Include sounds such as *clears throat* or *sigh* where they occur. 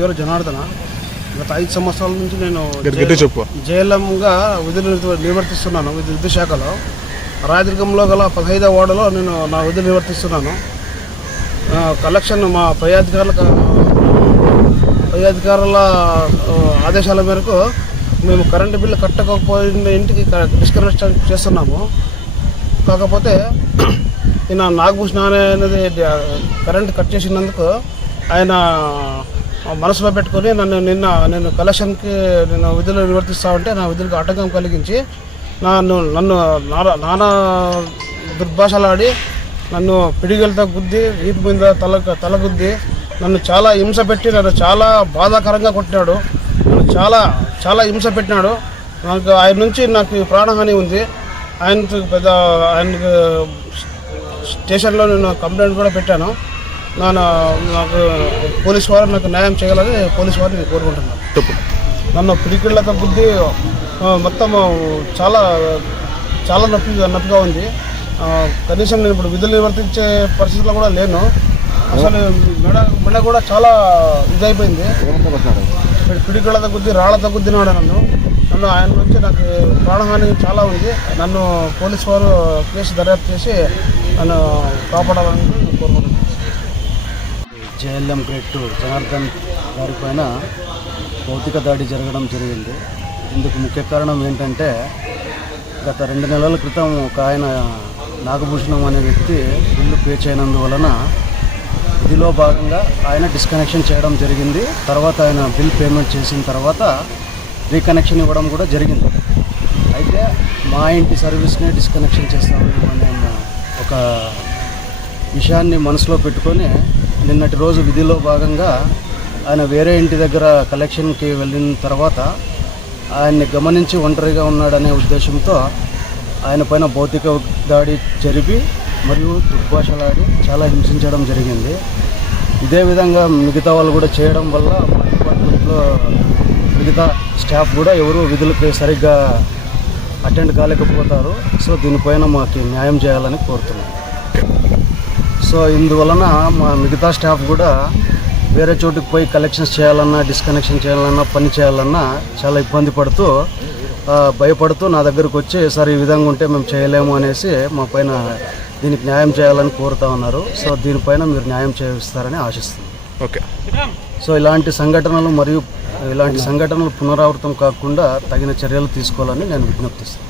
పేరు జనార్దన. గత ఐదు సంవత్సరాల నుంచి నేను చెప్పు. జేఎల్ఎంగా విధులు నిర్వ- నిర్వర్తిస్తున్నాను విద్యు- విద్యుత్ శాఖలో రాయదుర్గంలో గల పదహైదవ వార్డులో నేను నా విధులు నిర్వర్తిస్తున్నాను. కలెక్షన్ మా పై అధికారుల పై అధికారుల ఆదేశాల మేరకు మేము కరెంటు బిల్లు కట్టకపోయిన ఇంటికి డిస్కనెక్ట్ చేస్తున్నాము. కాకపోతే *clears throat* ఈయన నాగభూషణ అనేది కరెంట్ కట్ చేసినందుకు ఆయన మనసులో పెట్టుకొని నన్ను నిన్న నేను కలెక్షన్కి నేను విధులు నిర్వర్తిస్తా ఉంటే నా విధులకు ఆటంకం కలిగించి నన్ను నన్ను నానా నానా దుర్భాషలాడి నన్ను పిడిగలతో గుద్ది వీపు మీద తల తలగుద్ది నన్ను చాలా హింస పెట్టి నన్ను చాలా బాధాకరంగా కొట్టినాడు. నన్ను చాలా చాలా హింస పెట్టినాడు. నాకు ఆయన నుంచి నాకు ప్రాణహాని ఉంది. ఆయనకు పెద్ద ఆయనకు స్టేషన్లో నేను కంప్లైంట్ కూడా పెట్టాను. నన్ను నాకు పోలీస్ వారు నాకు న్యాయం చేయాలని పోలీస్ వారిని కోరుకుంటున్నాను. నన్ను పిడికిళ్ళతో బుద్ధి మొత్తం చాలా చాలా నొప్పి నొప్పిగా ఉంది. కనీసం నేను ఇప్పుడు విధులు నివర్తించే పరిస్థితిలో కూడా లేను. అసలు మెడ మెడ కూడా చాలా ఇదైపోయింది. పిడికిళ్ళ తగ్గుద్ది రాళ్ళ తగ్గుద్దినాడు నన్ను. నన్ను ఆయన నుంచి నాకు ప్రాణహాని చాలా ఉంది. నన్ను పోలీస్ వారు కేసు దర్యాప్తు చేసి నన్ను కాపాడాలని జేఎల్ఎం గ్రేడ్ టూ జనార్దన్ గారిపైన భౌతిక దాడి జరగడం జరిగింది. ఇందుకు ముఖ్య కారణం ఏంటంటే గత రెండు నెలల క్రితం ఒక ఆయన నాగభూషణం అనే వ్యక్తి బిల్లు పే చేయనందువలన ఇదిలో భాగంగా ఆయన డిస్కనెక్షన్ చేయడం జరిగింది. తర్వాత ఆయన బిల్ పేమెంట్ చేసిన తర్వాత రీకనెక్షన్ ఇవ్వడం కూడా జరిగింది. అయితే మా ఇంటి సర్వీస్నే డిస్కనెక్షన్ చేస్తామని అనే ఒక విషయాన్ని మనసులో పెట్టుకొని నిన్నటి రోజు విధిలో భాగంగా ఆయన వేరే ఇంటి దగ్గర కలెక్షన్కి వెళ్ళిన తర్వాత ఆయన్ని గమనించి ఒంటరిగా ఉన్నాడనే ఉద్దేశంతో ఆయన పైన భౌతిక దాడి జరిపి మరియు దుర్భాషలాడి చాలా హింసించడం జరిగింది. ఇదే విధంగా మిగతా వాళ్ళు కూడా చేయడం వల్ల మా డిపార్ట్మెంట్లో మిగతా స్టాఫ్ కూడా ఎవరు విధులకి సరిగ్గా అటెండ్ కాలేకపోతారు. సో దీనిపైన మాకు న్యాయం చేయాలని కోరుతున్నాను సో ఇందువలన మా మిగతా స్టాఫ్ కూడా వేరే చోటుకు పోయి కలెక్షన్స్ చేయాలన్నా డిస్కనెక్షన్ చేయాలన్నా పని చేయాలన్నా చాలా ఇబ్బంది పడుతూ భయపడుతూ నా దగ్గరకు వచ్చి సార్ ఈ విధంగా ఉంటే మేము చేయలేము అనేసి మా పైన దీనికి న్యాయం చేయాలని కోరుతా ఉన్నారు. సో దీనిపైన మీరు న్యాయం చేస్తారని ఆశిస్తున్నాను ఓకే. సో ఇలాంటి సంఘటనలు మరియు ఇలాంటి సంఘటనలు పునరావృతం కాకుండా తగిన చర్యలు తీసుకోవాలని నేను విజ్ఞప్తిస్తాను